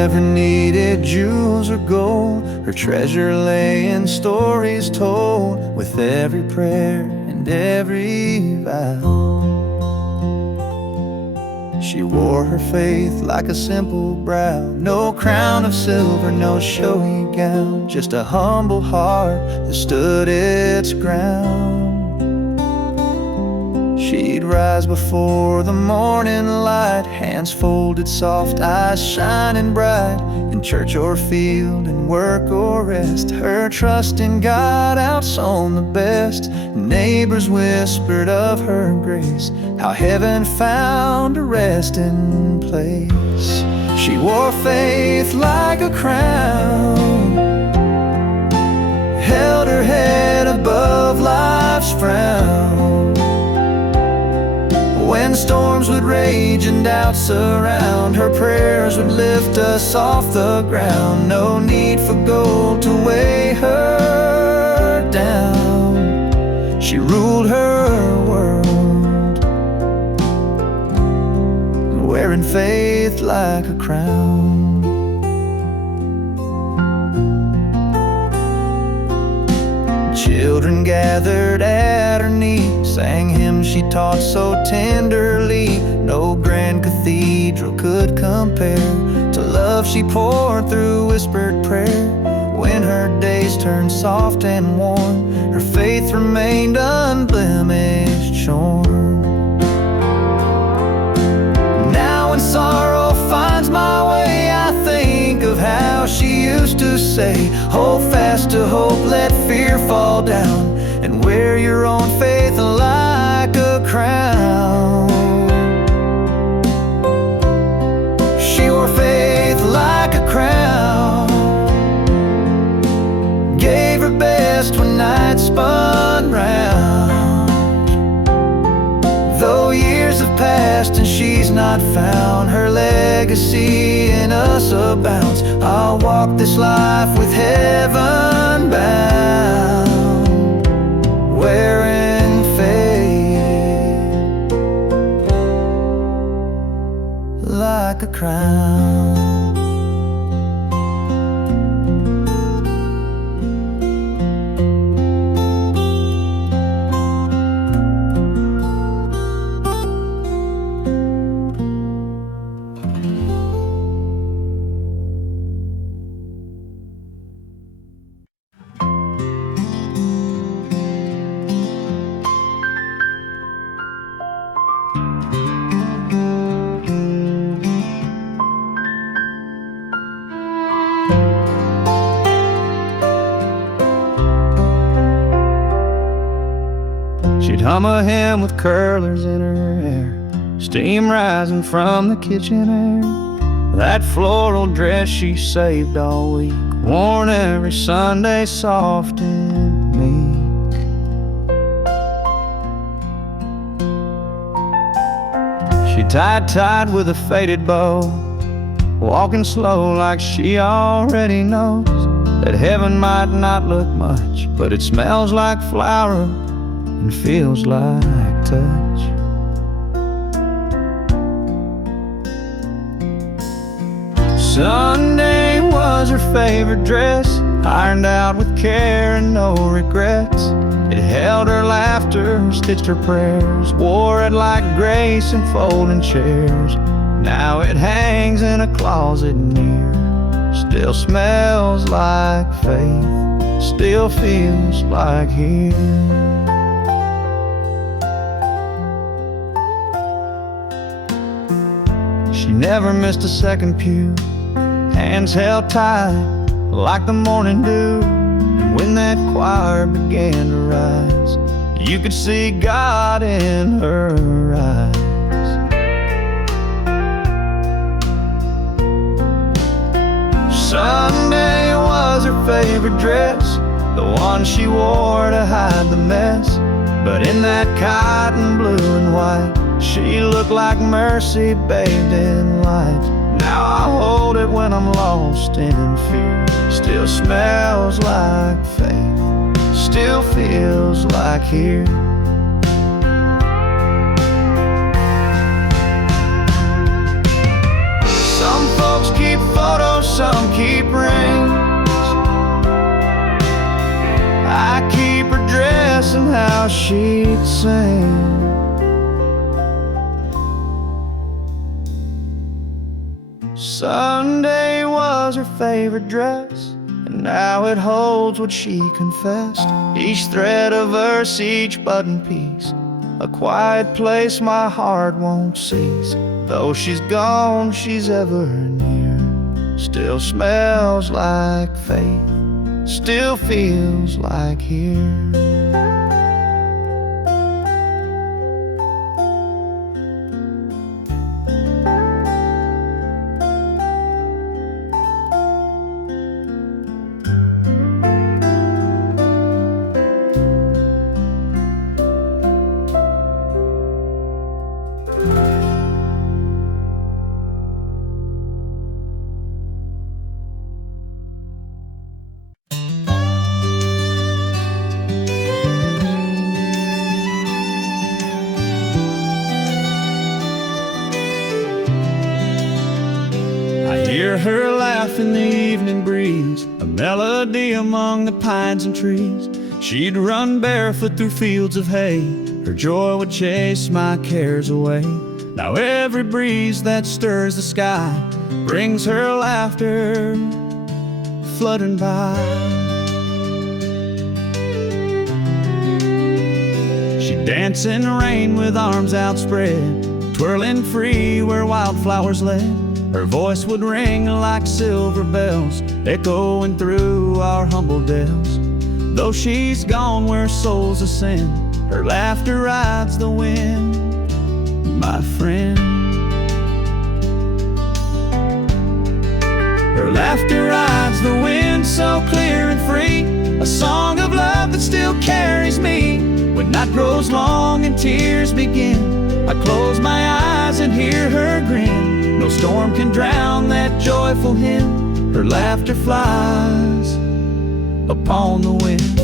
never needed jewels or gold. Her treasure lay in stories told, with every prayer and every vow. She wore her faith like a simple brow. No crown of silver, no showy gown, just a humble heart that stood its ground. She'd rise before the morning light, hands folded soft, eyes shining bright. In church or field, in work or rest, her trust in God outshone the best. Neighbors whispered of her grace, how heaven found a resting place. She wore faith like a crown, held her head above life's frown. When storms would rage and doubts surround, her prayers would lift us off the ground. No need for gold to weigh her down. She ruled her world, wearing faith like a crown. Children gathered at her knee, sang hymns she taught so tenderly. No grand cathedral could compare to love she poured through whispered prayer. When her days turned soft and warm, her faith remained unblemished, shorn. Now when sorrow finds my way, I think of how she used to say, hold fast to hope, let fear fall down, and wear your own faith like a crown. She wore faith like a crown, gave her best when night spun round. Though years have passed and she's not found, her legacy in us abounds. I'll walk this life with heaven bound, wearing faith like a crown. She'd hum a hymn with curlers in her hair, steam rising from the kitchen air. That floral dress she saved all week, worn every Sunday soft and meek. She tied with a faded bow, walking slow like she already knows that heaven might not look much, but it smells like flower and feels like touch. Sunday was her favorite dress, ironed out with care and no regrets. It held her laughter, stitched her prayers, wore it like grace in folding chairs. Now it hangs in a closet near, still smells like faith, still feels like here. She never missed a second pew, hands held tight like the morning dew. And when that choir began to rise, you could see God in her eyes. Sunday was her favorite dress, the one she wore to hide the mess. But in that cotton blue and white, she looked like mercy bathed in light. Now I hold it when I'm lost in fear, still smells like faith, still feels like here. Some folks keep falling although some keep rings, I keep her dressing how she'd sing. Sunday was her favorite dress, and now it holds what she confessed. Each thread of verse, each button piece, a quiet place my heart won't cease. Though she's gone, she's ever near. Still smells like faith, still feels like here. Hear her laugh in the evening breeze, a melody among the pines and trees. She'd run barefoot through fields of hay, her joy would chase my cares away. Now every breeze that stirs the sky brings her laughter flooding by. She'd dance in the rain with arms outspread, twirling free where wildflowers led. Her voice would ring like silver bells, echoing through our humble dells. Though she's gone where souls ascend, her laughter rides the wind, my friend. Her laughter rides the wind so clear and free, a song of love that still carries me. When night grows long and tears begin, I close my eyes and hear her grin. No storm can drown that joyful hymn. Her laughter flies upon the wind.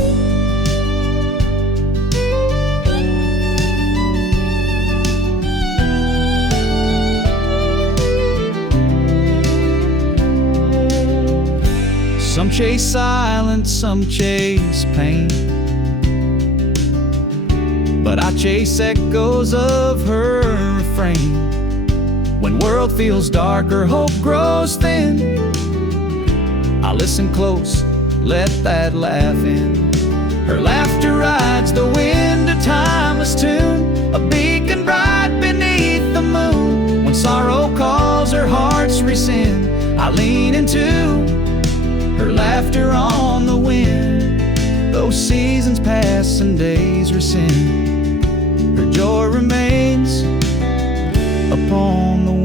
Some chase silence, some chase pain, but I chase echoes of her refrain. When world feels darker, hope grows thin, I listen close, let that laugh in. Her laughter rides the wind, a timeless tune, a beacon bright beneath the moon. When sorrow calls, her hearts rescind, I lean into her laughter on the wind. Though seasons pass and days rescind, her joy remains upon the wind.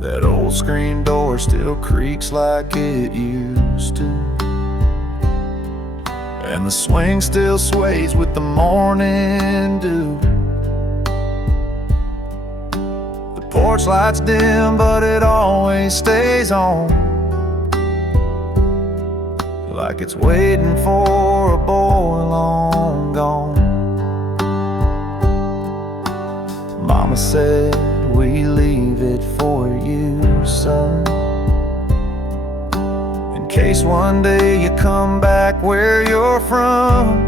That old screen door still creaks like it used to, and the swing still sways with the morning dew. The porch light's dim, but it always stays on, like it's waiting for a boy long gone. Mama said we leave it for you, son, in case one day you come back where you're from.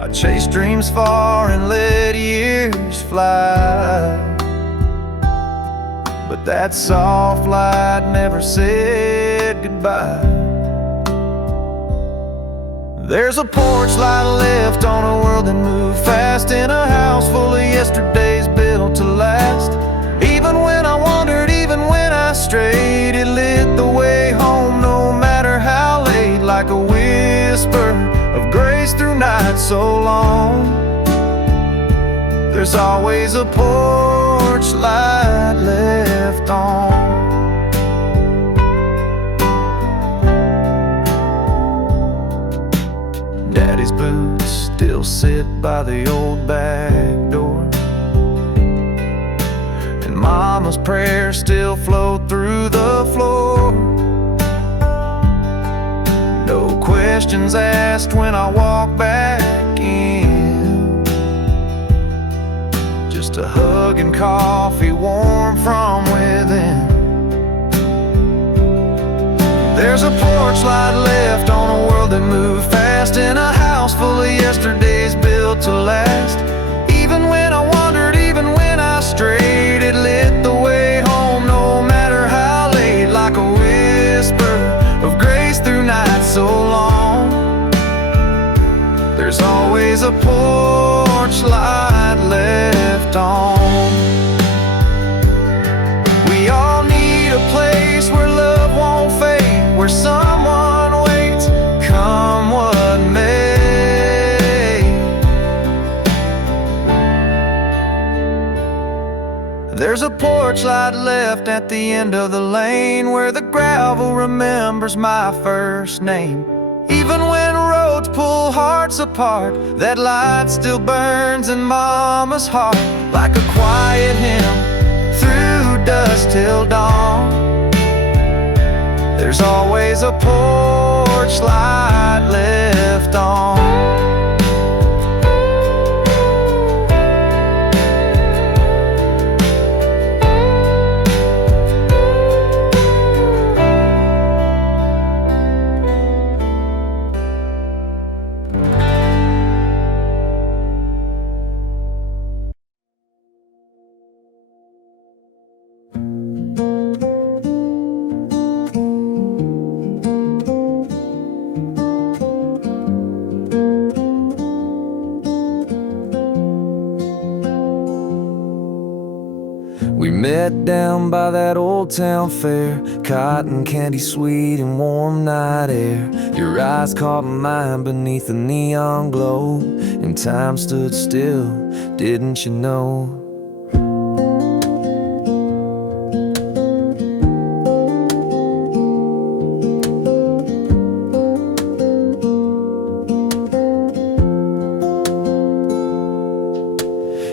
I chase dreams far and let years fly, but that soft light never said goodbye. There's a porch light left on a world that moved fast, in a house full of yesterdays built to last. Even when I wandered, even when I strayed, it lit the way home no matter how late, like a whisper of grace through night so long. There's always a porch light left on. Daddy's boots still sit by the old back door, and Mama's prayers still flow through the floor. No questions asked when I walk back in, just a hug and coffee warm from within. There's a porch light left on a world that moved fast, in a house full of yesterdays built to last. Even when I wandered, even when I strayed, it lit the way home no matter how late, like a whisper of grace through night so long. There's always a porch light left on. We all need a place where love won't fade, where someone waits, come what may. There's a porch light left at the end of the lane, where the gravel remembers my first name. Even when roads pull hearts apart, that light still burns in Mama's heart, like a quiet hymn through dusk till dawn. There's always a porch light left on. We met down by that old town fair, cotton candy sweet and warm night air. Your eyes caught mine beneath the neon glow, and time stood still, didn't you know?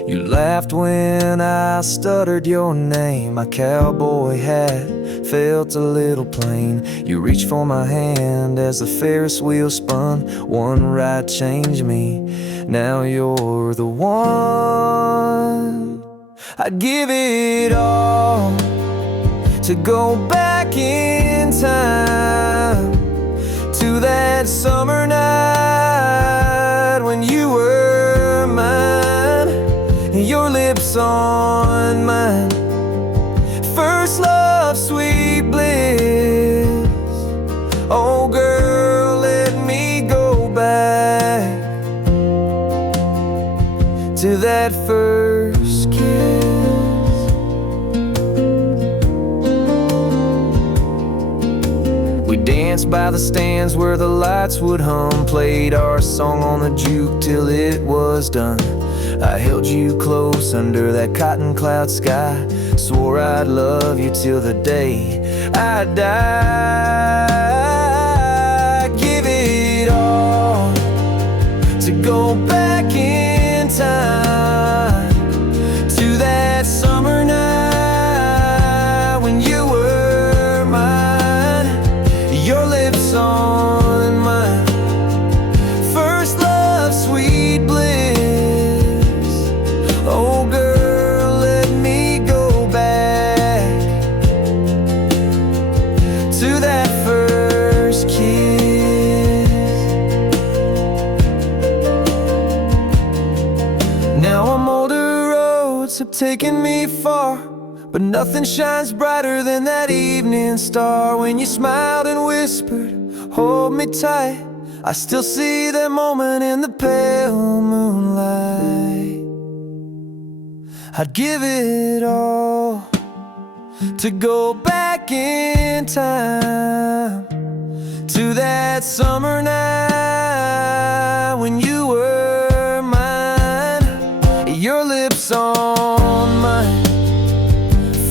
You laughed when I stuttered your name. My cowboy hat felt a little plain. You reached for my hand as the Ferris wheel spun. One ride changed me, now you're the one. I'd give it all to go back in time to that summer night when you were mine, your lips on mine. First love, sweet bliss. Oh girl, let me go back to that first kiss. We danced by the stands where the lights would hum, played our song on the juke till it was done. I held you close under that cotton cloud sky, swore I'd love you till the day I die. Give it all to go back in time to that summer night when you were mine, your lips on mine. First love, sweet bliss. Oh girl, let me go back to that first kiss. Now I'm older, roads have taken me far, but nothing shines brighter than that evening star when you smiled and whispered, hold me tight, I still see that moment in the pale moonlight. I'd give it all to go back in time to that summer night when you were mine, your lips on mine.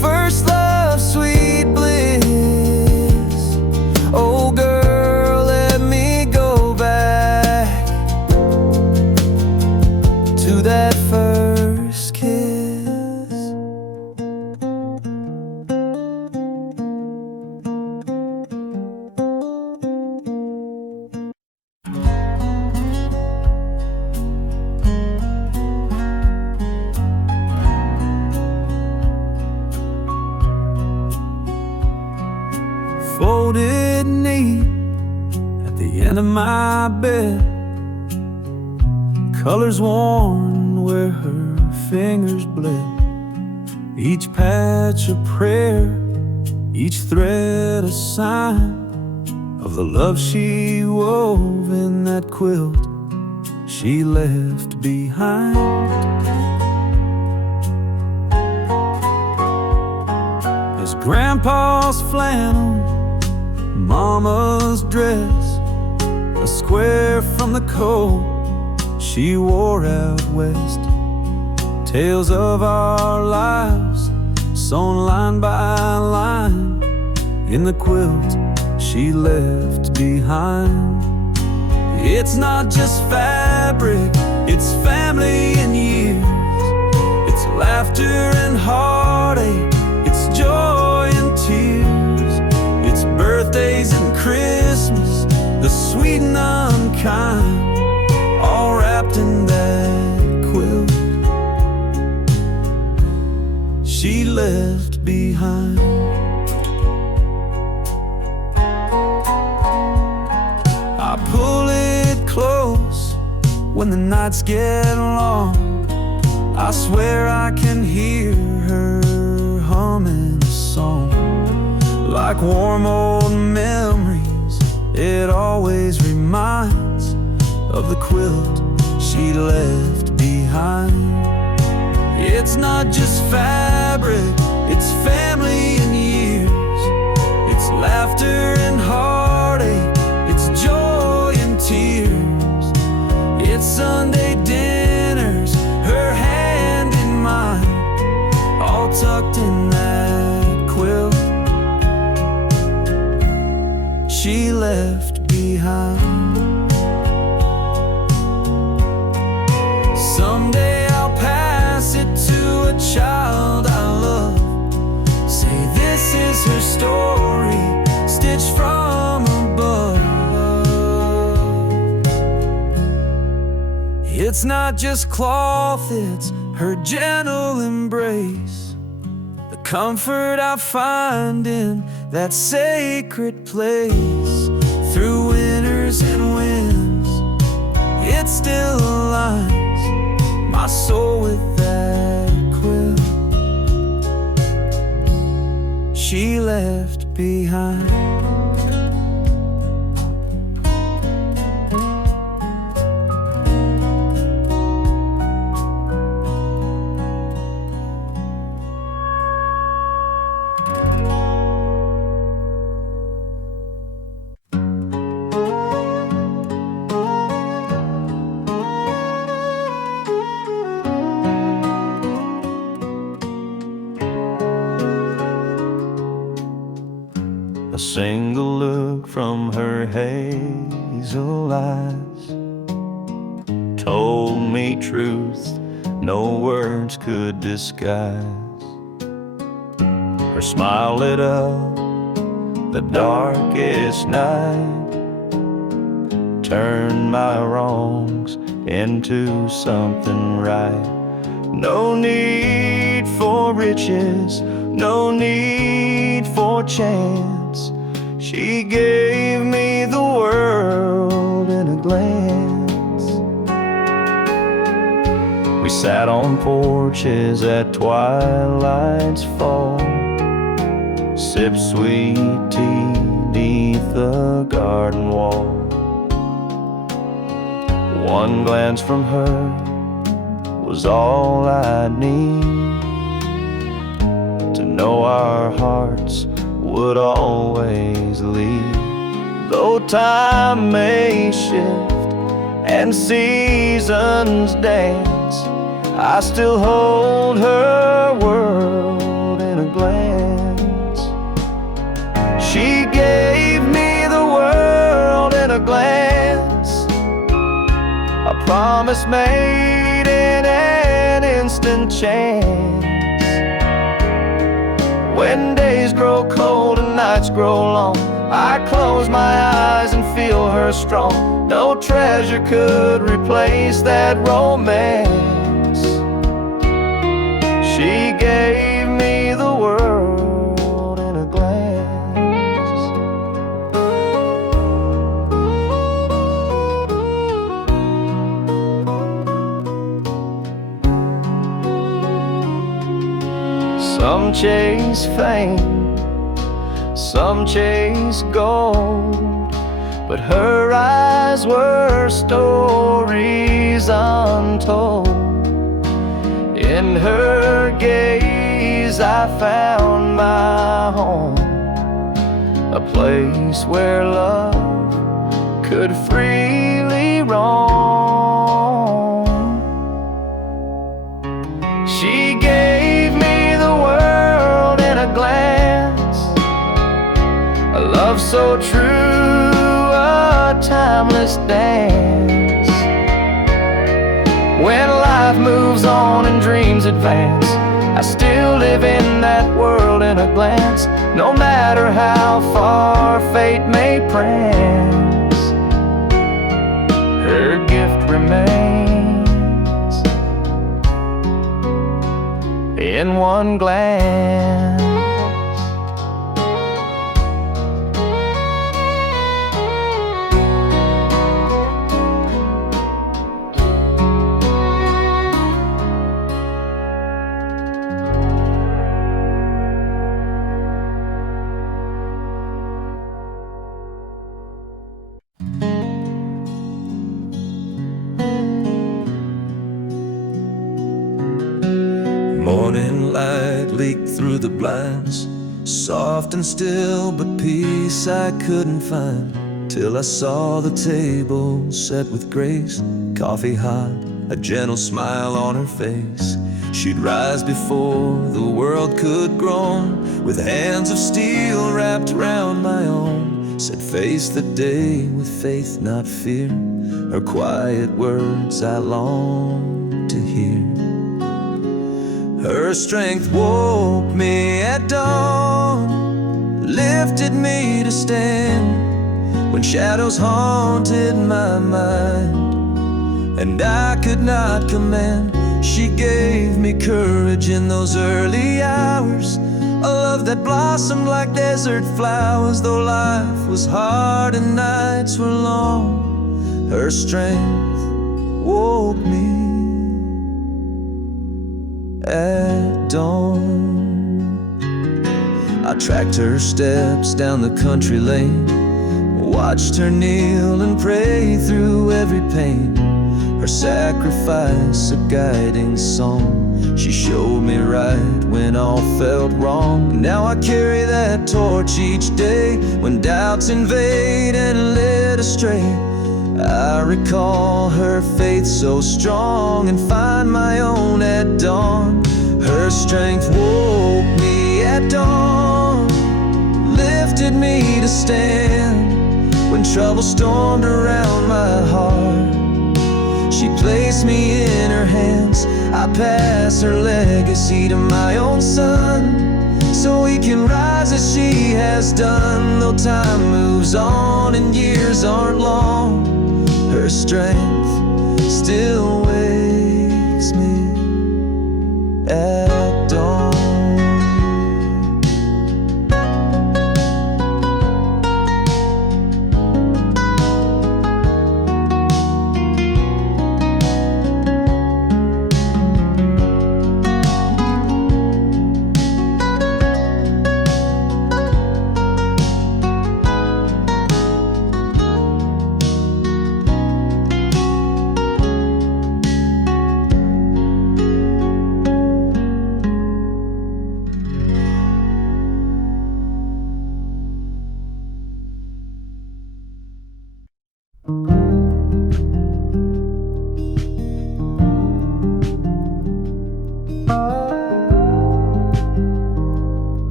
First love, sweet bliss. Oh girl, let me go back to that first kiss. Folded neat at the end of my bed, colors worn where her fingers bled. Each patch a prayer, each thread a sign of the love she wove in that quilt she left behind. As Grandpa's flannel, Mama's dress, a square from the coat she wore out west. Tales of our lives sewn line by line in the quilt she left behind. It's not just fabric, it's family and years. It's laughter and heartache, it's joy and tears. It's birthdays and Christmas, the sweet and unkind, all wrapped in that quilt she left behind. I pull it close when the nights get long. I swear I can hear her humming a song. Like warm old memories, it always reminds of the quilt she left behind. It's not just fabric, it's family and years. It's laughter and heartache, it's joy and tears. It's Sunday dinners, her hand in mine, all tucked in that quilt she left behind. Someday I'll pass it to a child I love, say this is her story, stitched from above. It's not just cloth, it's her gentle embrace, the comfort I find in that sacred place. Through winters and winds, it still aligns my soul with that quilt she left behind. A single look from her hazel eyes told me truth no words could disguise. Her smile lit up the darkest night, turned my wrongs into something right. No need for riches, no need for chance. She gave me the world in a glance. We sat on porches at twilight's fall, sipped sweet tea 'neath the garden wall. One glance from her was all I'd need to know our hearts would always lead. Though time may shift and seasons dance, I still hold her world in a glance. She gave me the world in a glance, a promise made in an instant chance. When days grow cold and nights grow long, I close my eyes and feel her strong. No treasure could replace that romance. She gave me the world in a glance. Some chase fame, some chase gold, but her eyes were stories untold. In her gaze I found my home, a place where love could freely roam. She gave me the world in a glance, a love so true, a timeless dance. When life moves on and dreams advance, I still live in that world in a glance. No matter how far fate may prance, her gift remains in one glance. Morning light leaked through the blinds, soft and still, but peace I couldn't find, till I saw the table set with grace, coffee hot, a gentle smile on her face. She'd rise before the world could groan, with hands of steel wrapped round my own, said face the day with faith, not fear. Her quiet words I long to hear. Her strength woke me at dawn, lifted me to stand when shadows haunted my mind and I could not command. She gave me courage in those early hours, a love that blossomed like desert flowers. Though life was hard and nights were long, her strength woke me at dawn. I tracked her steps down the country lane, watched her kneel and pray through every pain, her sacrifice a guiding song. She showed me right when all felt wrong. Now I carry that torch each day when doubts invade and led astray. I recall her faith so strong and find my own at dawn. Her strength woke me at dawn, lifted me to stand when trouble stormed around my heart. She placed me in her hands. I pass her legacy to my own son, so he can rise as she has done. Though time moves on and years aren't long, her strength still wakes me at dawn.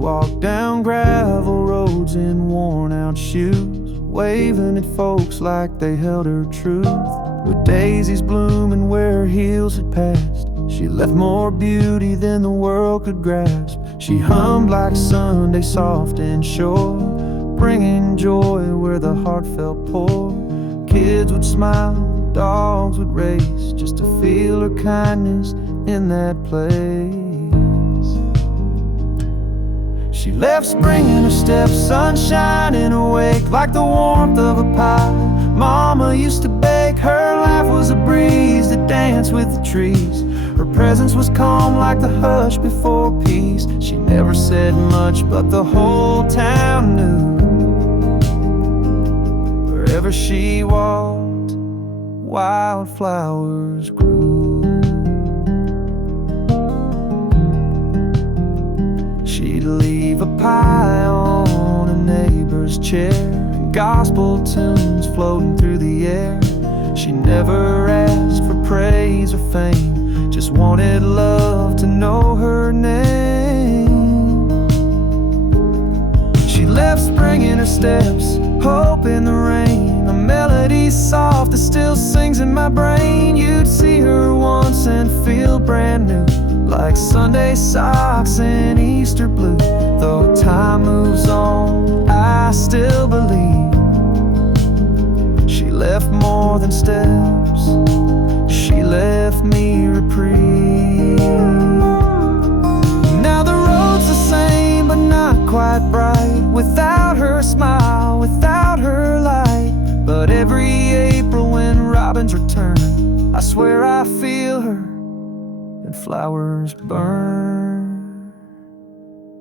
walk down gravel roads in worn-out shoes, waving at folks like they held her truth. With daisies blooming where her heels had passed, she left more beauty than the world could grasp. She hummed like Sunday, soft and sure, bringing joy where the heart felt poor. Kids would smile, dogs would race, just to feel her kindness in that place. She left spring in her step, sunshine in her wake, like the warmth of a pie Mama used to bake. Her life was a breeze that danced with the trees. Her presence was calm like the hush before peace. She never said much, but the whole town knew. Wherever she walked, wildflowers grew. She'd leave a pie on a neighbor's chair, and gospel tunes floating through the air. She never asked for praise or fame, just wanted love to know her name. She left spring in her steps, hope in the rain, a melody soft that still sings in my brain. You'd see her once and feel brand new, like Sunday socks and Easter blue. Though time moves on, I still believe she left more than steps, she left me reprieve. Now the road's the same, but not quite bright, without her smile, without her light. But every April when robins return, I swear I feel her and flowers burn.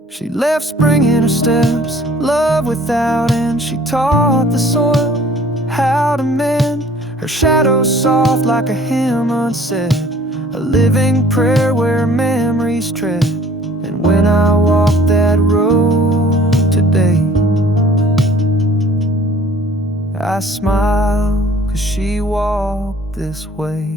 She left spring in her steps, love without end. She taught the soil how to mend, her shadow soft like a hymn unsaid, a living prayer where memories tread. And when I walk that road today, I smile 'cause she walked this way.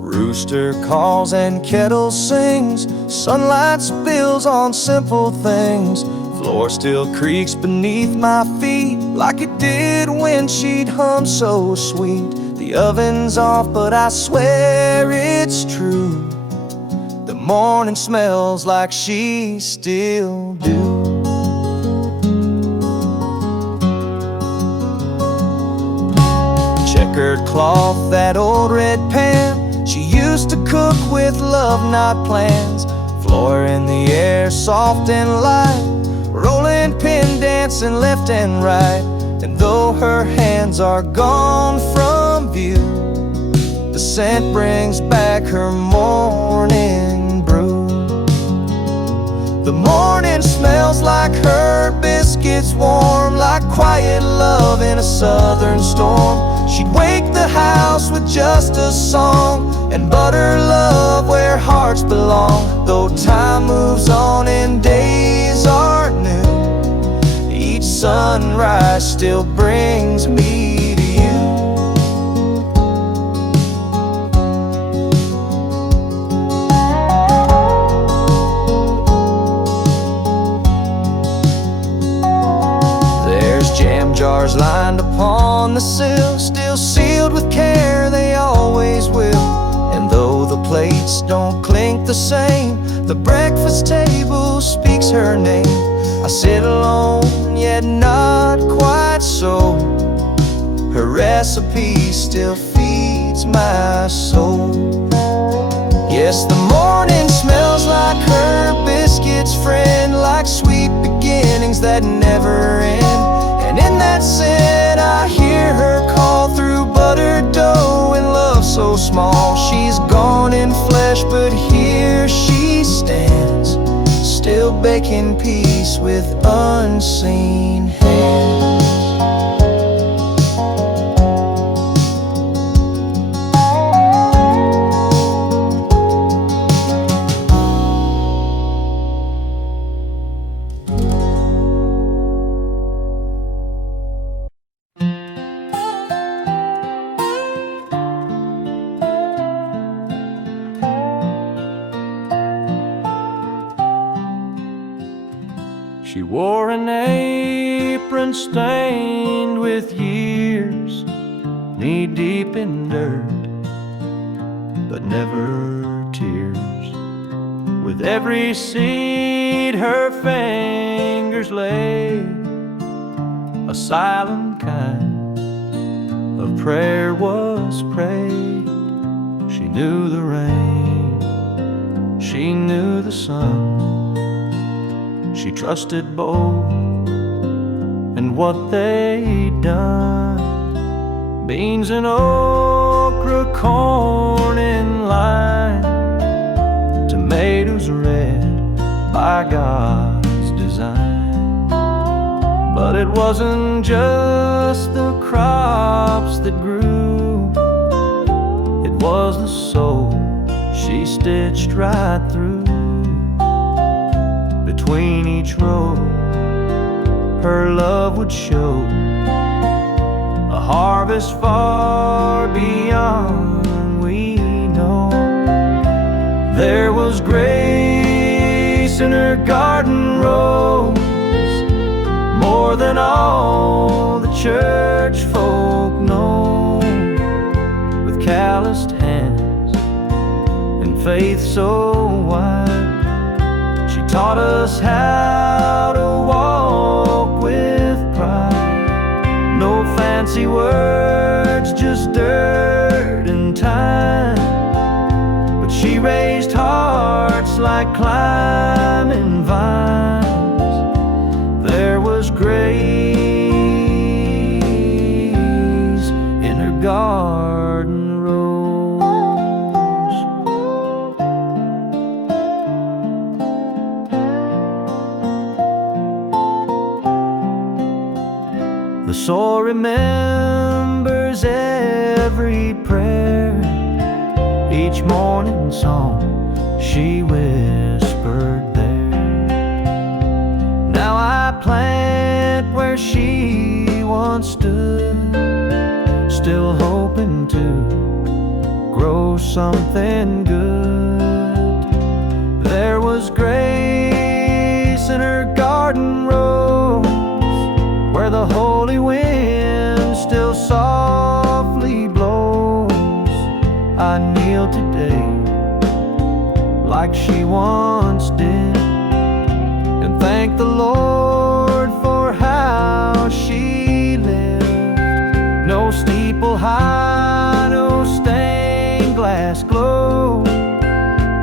Rooster calls and kettle sings, sunlight spills on simple things. Floor still creaks beneath my feet like it did when she'd hum so sweet. The oven's off, but I swear it's true. The morning smells like she still do. Checkered cloth, that old red pan, she used to cook with love, not plans. Floor in the air, soft and light, rolling pin dancing left and right. And though her hands are gone from view, the scent brings back her morning brew. The morning smells like her biscuits, warm like quiet love in a southern storm. She'd wake the house with just a song and butter love where hearts belong. Though time moves on and days are new, each sunrise still brings me to you. There's jam jars lined upon the sill, still sealed with care, they always will. And though the plates don't clink the same, the breakfast table speaks her name. I sit alone, yet not quite so. Her recipe still feeds my soul. Yes, the morning smells like her biscuits, friend, like sweet beginnings that never end. And in that scent I hear her call through buttered dough and love so small. She's gone in flesh, but here she stands, still baking peace with unseen hands. She wore an apron stained with years, knee-deep in dirt, but never tears. With every seed her fingers laid, a silent kind of prayer was prayed. She knew the rain, she knew the sun. She trusted both and what they'd done. Beans and okra, corn in line, tomatoes red by God's design. But it wasn't just the crops that grew, it was the soul she stitched right through. Between each row, her love would show a harvest far beyond we know. There was grace in her garden rows, more than all the church folk know. With calloused hands and faith so wide, she taught us how to walk with pride. No fancy words, just dirt and time. But she raised hearts like climbing vines. There was grace in her garden rose. The soul remembers every prayer, each morning song she whispered there. Now I plant where she once stood, still hoping to grow something good. There was grace in her garden rose, where the holy wind still softly blows. I kneel today like she once did, and thank the Lord for how she lived. No steeple high, no stained glass glow,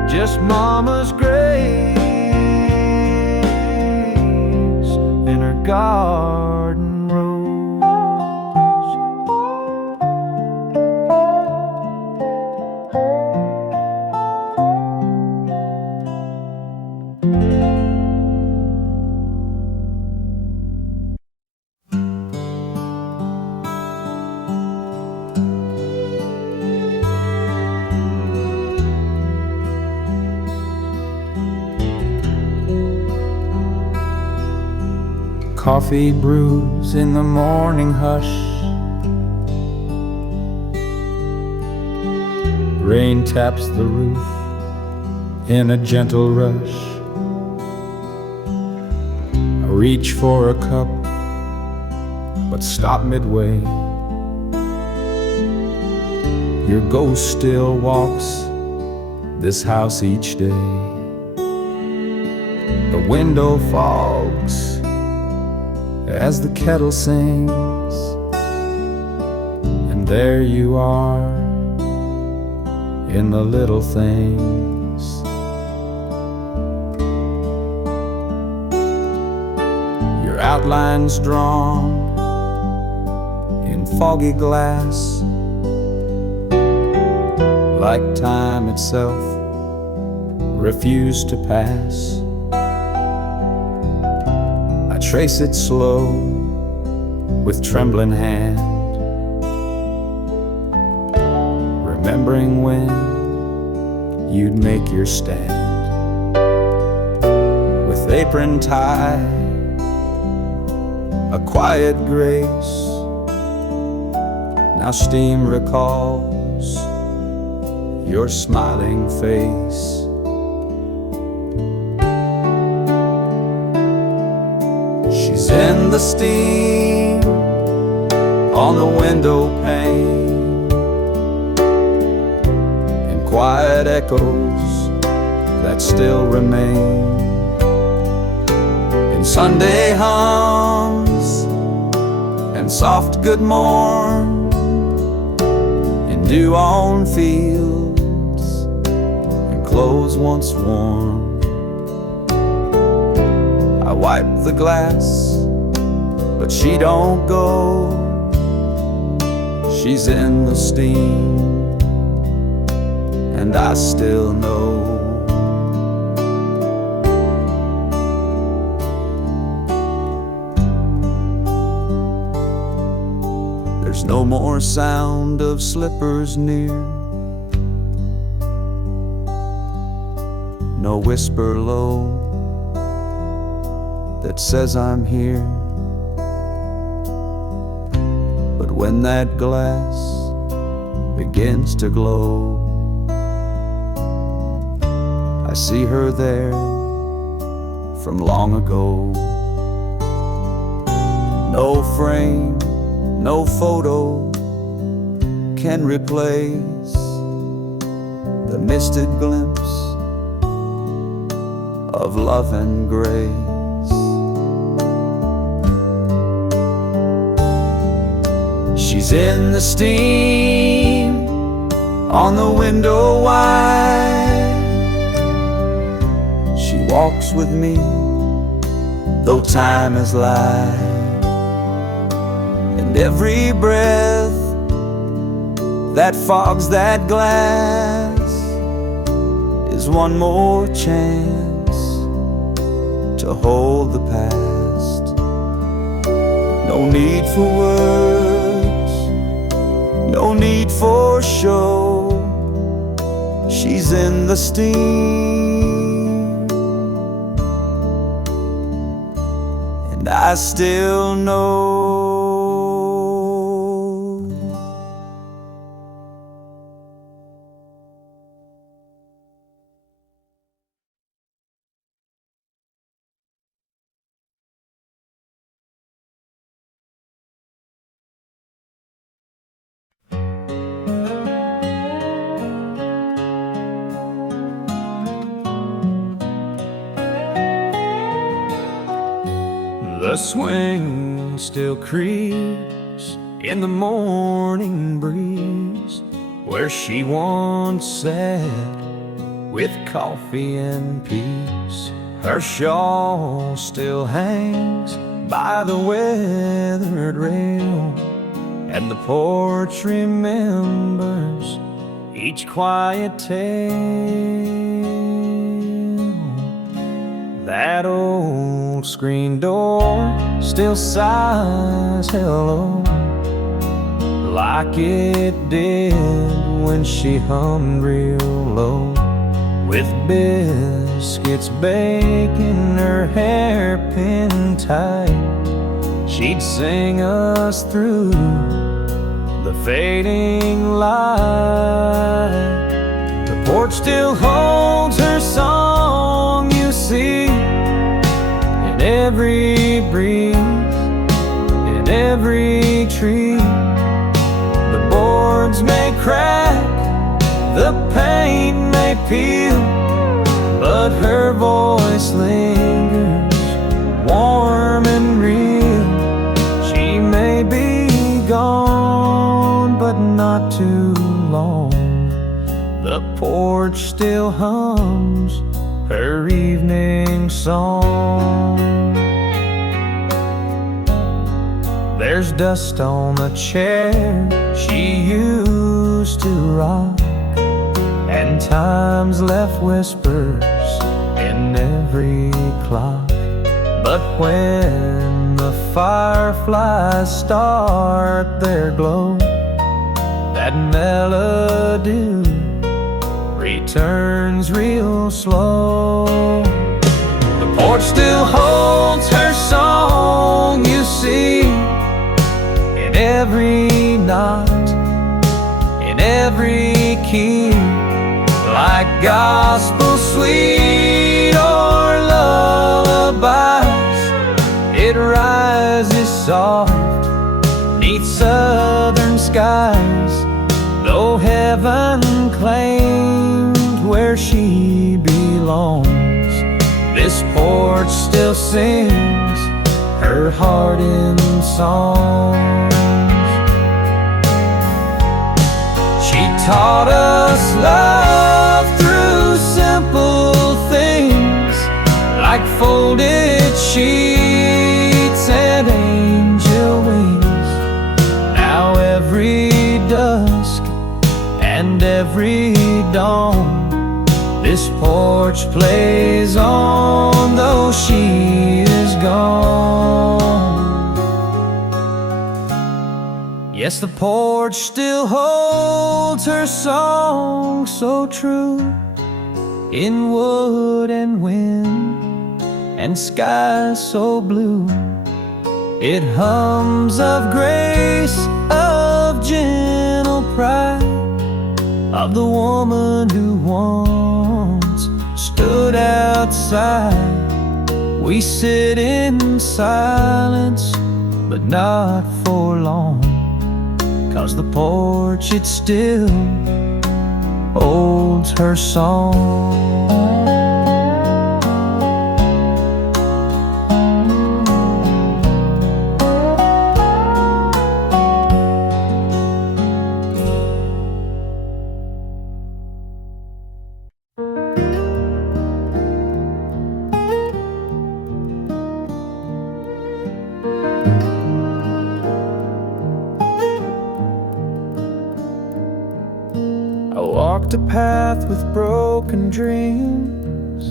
just Mama's grace in her garden rose. Coffee brews in the morning hush, rain taps the roof in a gentle rush. I reach for a cup, but stop midway. Your ghost still walks this house each day. The window fogs as the kettle sings, and there you are in the little things. Your outlines drawn in foggy glass, like time itself refused to pass. I trace it slow with trembling hand, remembering when you'd make your stand. With apron tied, a quiet grace, now steam recalls your smiling face. She's in the steam on the window pane, and quiet echoes that still remain, in Sunday hums and soft good morn, in dew on fields and clothes once worn. I wipe the glass, but she don't go. She's in the steam, and I still know. There's no more sound of slippers near, no whisper low that says I'm here. But when that glass begins to glow, I see her there from long ago. No frame, no photo can replace the misted glimpse of love and grace. She's in the steam on the window wide. She walks with me, though time has lied, and every breath that fogs that glass is one more chance to hold the past. No need for words, no need for show. She's in the steam, and I still know. The swing still creeps in the morning breeze, where she once sat with coffee and peace. Her shawl still hangs by the weathered rail, and the porch remembers each quiet tale. That old screen door still sighs hello, like it did when she hummed real low, with biscuits baking her hairpin tight. She'd sing us through the fading light. The porch still holds her song, you see, in every breeze, in every tree. The boards may crack, the paint may peel, but her voice lingers warm and real. She may be gone, but not too long. The porch still hums her evening song. There's dust on the chair she used to rock, and time's left whispers in every clock. But when the fireflies start their glow, that melody returns real slow. The porch still holds her song, you see, in every knot, in every key, like gospel sweet or lullabies. It rises soft 'neath southern skies, though heaven claimed where she belongs. This porch still sings her heart in songs. She taught us love through simple things like folded sheets and angel wings. Now every dusk and every dawn, this porch plays on, though she is gone. Yes, the porch still holds her song so true, in wood and wind and sky so blue. It hums of grace, of gentle pride, of the woman who once stood outside. We sit in silence, but not for long, 'cause the porch, it still holds her song. I walked a path with broken dreams,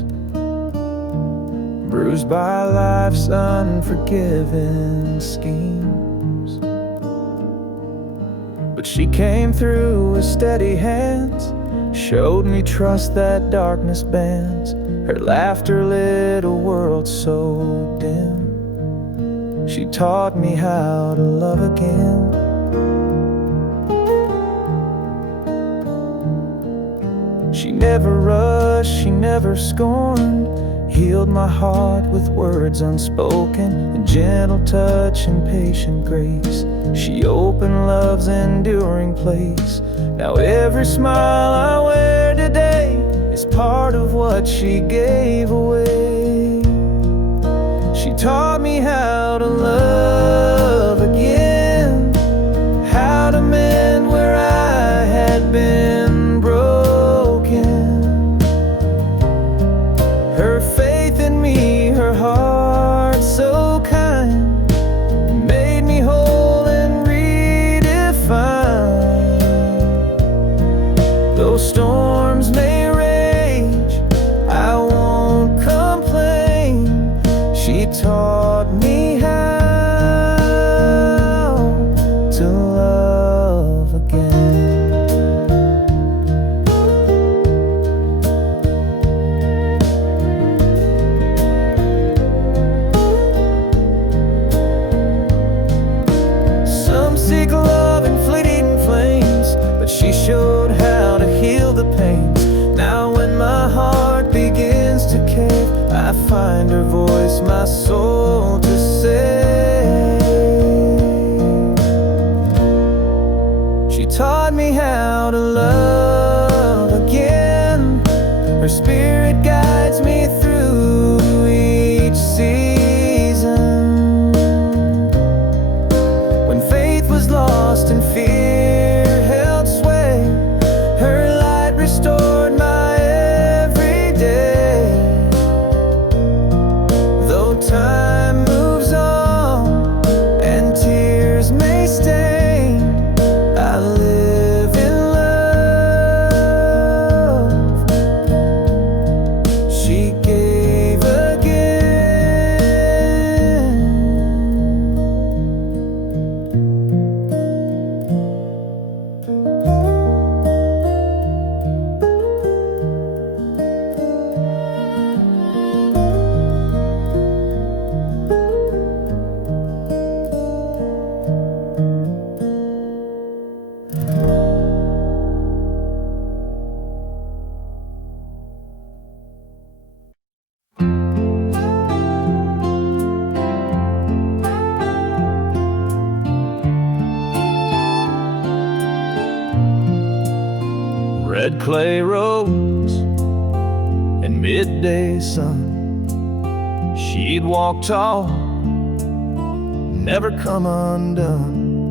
bruised by life's unforgiving schemes. But she came through with steady hands, showed me trust that darkness bends. Her laughter lit a world so dim. She taught me how to love again. She never rushed, she never scorned, healed my heart with words unspoken, and gentle touch and patient grace. She opened love's enduring place. Now every smile I wear today is part of what she gave away. She taught me how to love again, how to mend where I had been broken. Her faith in me, her heart so kind, made me whole and redefined. Though storms may rage, I won't complain. She taught me how to love again. Some seek love in fleeting flames, but she showed how to heal the pains. Now when my heart begins to cave, I find her voice, my soul to save. She taught me how to love again. Her spirit guides me through each season. When faith was lost and fear held sway, her light restored my everyday. Though time moves on and tears may stain, I live in love. She gave clay roads and midday sun. She'd walk tall, never come undone.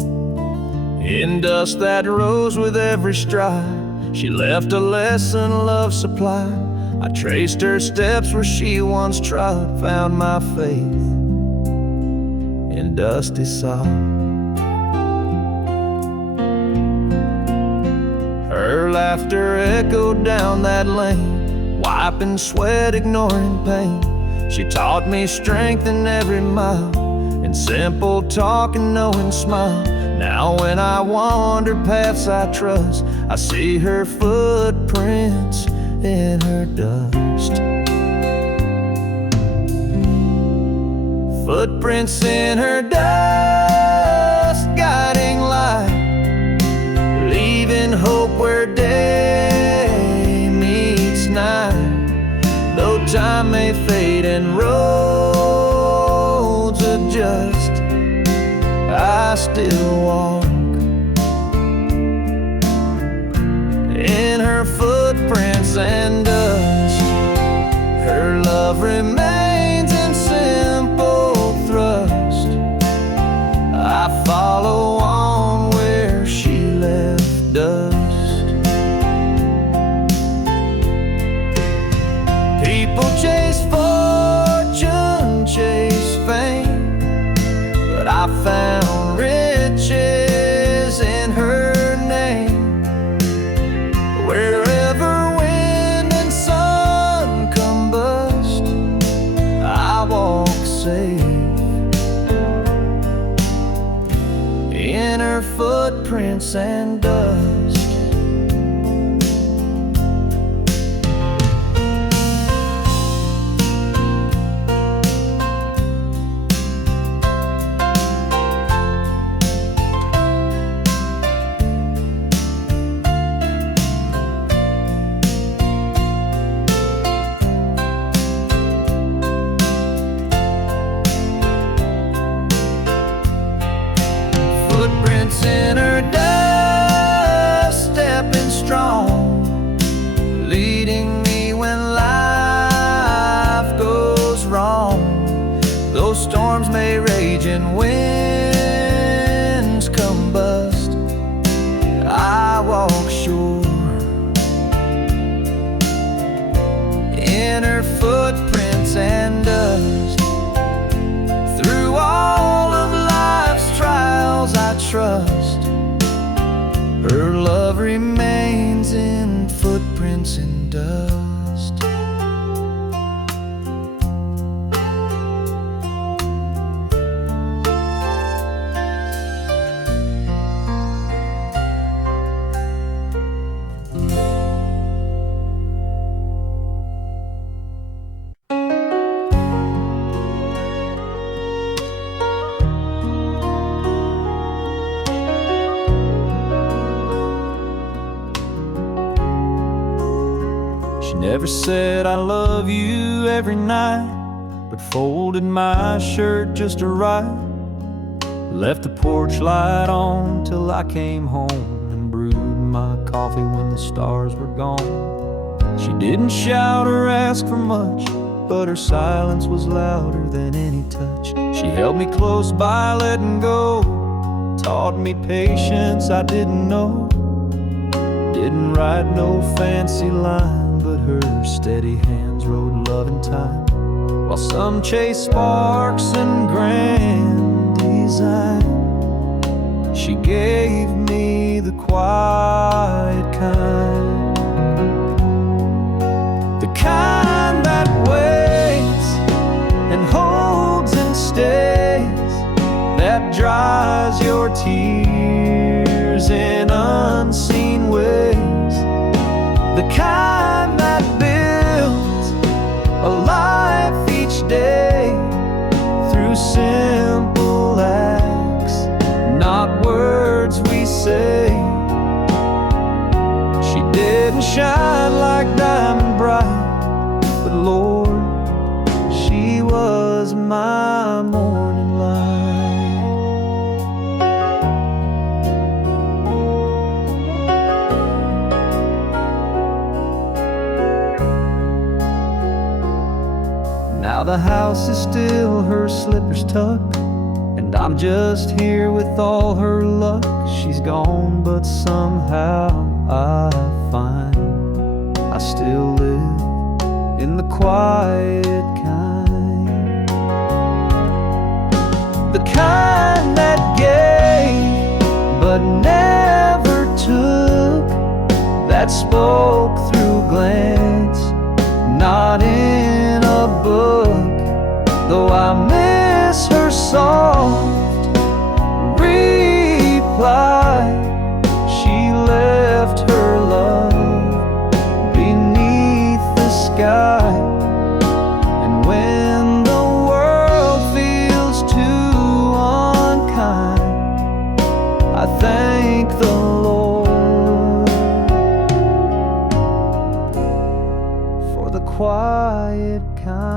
In dust that rose with every stride, she left a lesson love supplied. I traced her steps where she once trod, found my faith in dusty sod. Her laughter echoed down that lane, wiping sweat, ignoring pain. She taught me strength in every mile, in simple talk and knowing smile. Now when I wander paths I trust, I see her footprints in her dust. Footprints in her dust, guiding light, leaving hope where day meets night. Though time may fade and roads adjust, I still walk in her footprints and dust. Her love remains in simple thrust. I follow on where she left dust. People chase fortune, chase fame, but I found riches in her name. Wherever wind and sun combust, I walk safe in her footprints and dust. Footprints in her dust, stepping strong, leading me when life goes wrong. Though storms may rage and winds combust, I walk sure in her footprints and dust. Through all of life's trials I trust, her love remains in footprints and dust. Never said I love you every night, but folded my shirt just to right. Left the porch light on till I came home, and brewed my coffee when the stars were gone. She didn't shout or ask for much, but her silence was louder than any touch. She held me close by letting go, taught me patience I didn't know. Didn't write no fancy line, but her steady hands wrote love in time. While some chase sparks and grand design, she gave me the quiet kind. The kind that waits and holds and stays, that dries your tears in unseen ways. The kind that builds a life each day through simple acts, not words we say. She didn't shine like diamond bright, but Lord, she was my morning light. Now the house is still her slippers tucked, and I'm just here with all her luck. She's gone, but somehow I find I still live in the quiet kind. The kind that gave but never took, that spoke through glance, not in a book. Though I miss her soft reply, she left her love beneath the sky. And when the world feels too unkind, I thank the Lord for the quiet kind.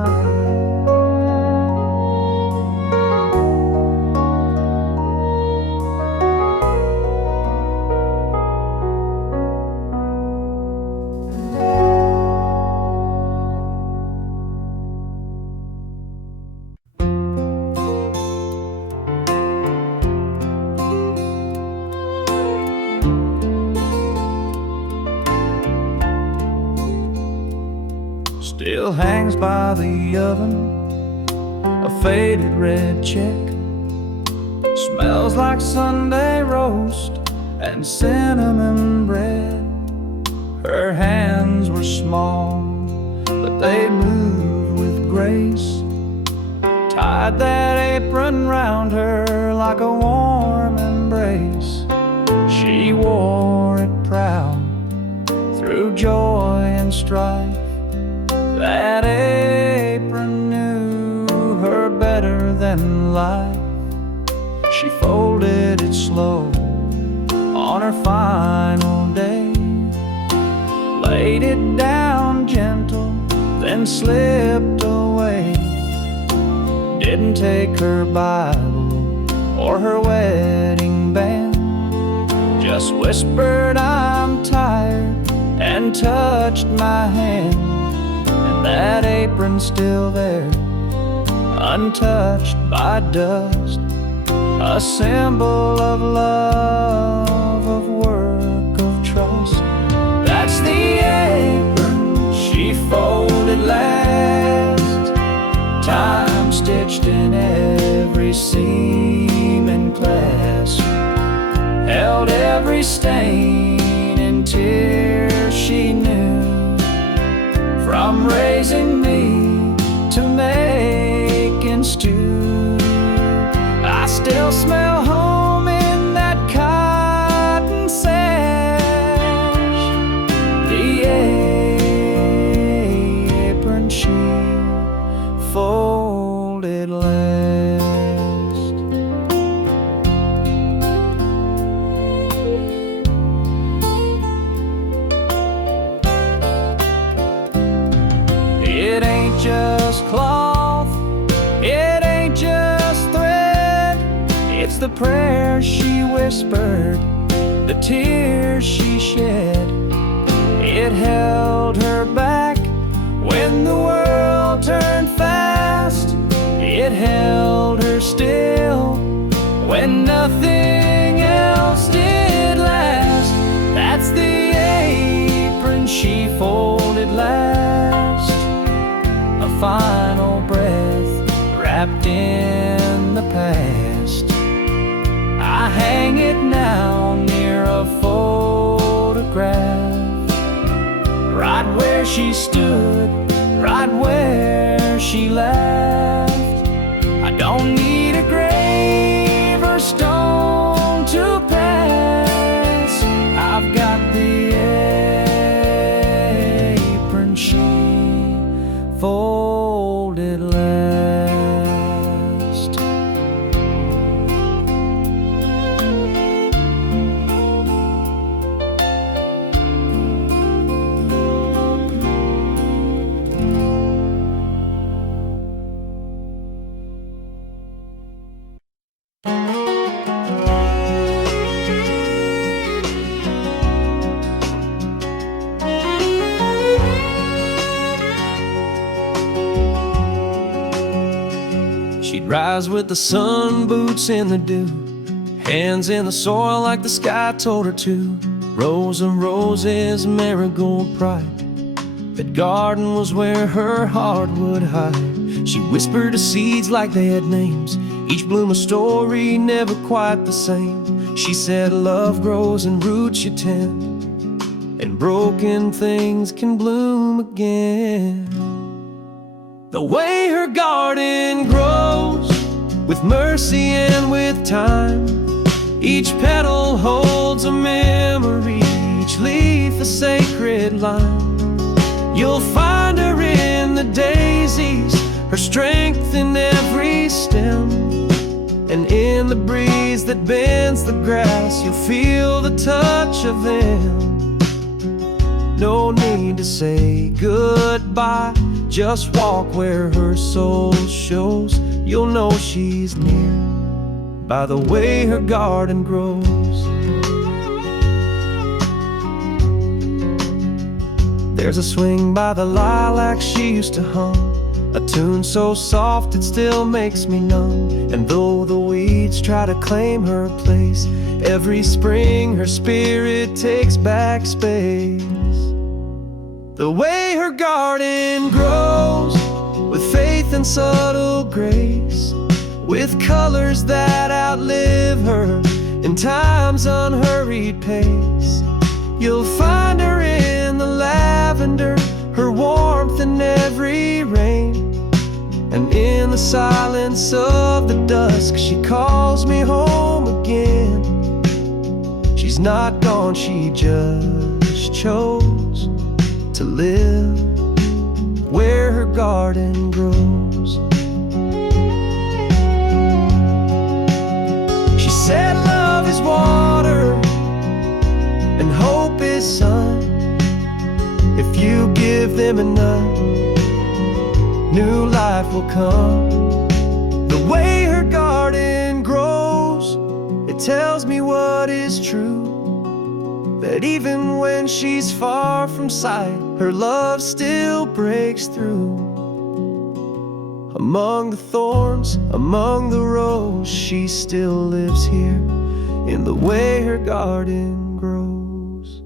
Still hangs by the oven, a faded red check. Smells like Sunday roast and cinnamon bread. Her hands were small, but they moved with grace. Tied that apron round her like a warm embrace. She wore it proud through joy and strife. That apron knew her better than life. She folded it slow on her final day, laid it down gentle, then slipped away. Didn't take her Bible or her wedding band, just whispered, "I'm tired," and touched my hand. That apron's still there, untouched by dust, a symbol of love, of work, of trust. That's the apron she folded last, time stitched in every seam and clasp, held every stain and tear she knew. From raising me to making stew, I still smell home in that cotton sash. The apron she folded last. It ain't just cloth, it ain't just thread. It's the prayers she whispered, the tears she shed. It held her back when the world turned fast. It held her still when nothing else did last. That's the apron she folded last, a final breath wrapped in the past. I hang it now near a photograph, right where she stood, right where she left. I don't need a grave or stone to pass. I've got the apron she folded last. She'd rise with the sun, boots in the dew, hands in the soil like the sky told her to. Rows of roses, marigold pride. That garden was where her heart would hide. She whispered to seeds like they had names, each bloom a story, never quite the same. She said love grows in roots you tend, and broken things can bloom again. The way her garden grows, with mercy and with time. Each petal holds a memory, each leaf a sacred line. You'll find her in the daisies, her strength in every stem, and in the breeze that bends the grass, you'll feel the touch of them. No need to say goodbye, just walk where her soul shows. You'll know she's near by the way her garden grows. There's a swing by the lilacs she used to hum, a tune so soft it still makes me numb. And though the weeds try to claim her place, every spring her spirit takes back space. The way her garden grows, with faith and subtle grace, with colors that outlive her in time's unhurried pace. You'll find her in the lavender, her warmth in every rain, and in the silence of the dusk she calls me home again. She's not gone, she just chose to live where her garden grows. She said love is water and hope is sun. If you give them enough, new life will come. The way her garden grows, it tells me what is true, that even when she's far from sight, her love still breaks through. Among the thorns, among the roses, she still lives here in the way her garden grows.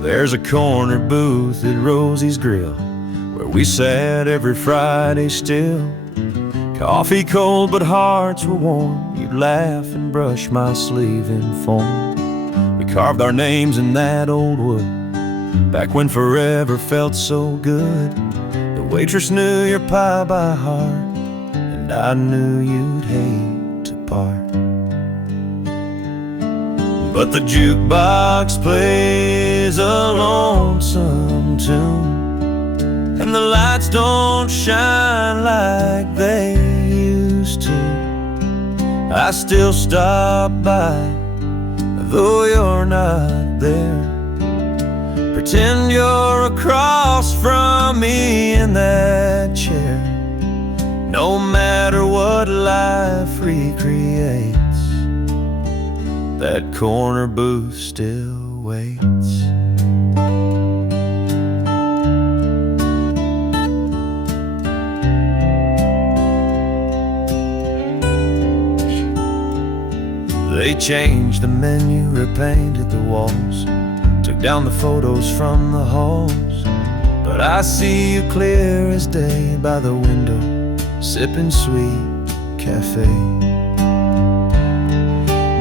There's a corner booth at Rosys Grill where we sat every Friday still. Coffee cold but hearts were warm. You'd laugh and brush my sleeve in foam. We carved our names in that old wood back when forever felt so good. The waitress knew your pie by heart, and I knew you'd hate to part. But the jukebox plays a lonesome tune, and the lights don't shine like they used to. I still stop by, though you're not there. Pretend you're across from me in that chair. No matter what life recreates, that corner booth still waits. They changed the menu, repainted the walls, took down the photos from the halls. But I see you clear as day by the window, sipping sweet cafe.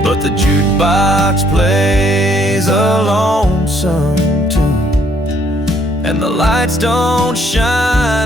But the jukebox plays a lonesome tune, and the lights don't shine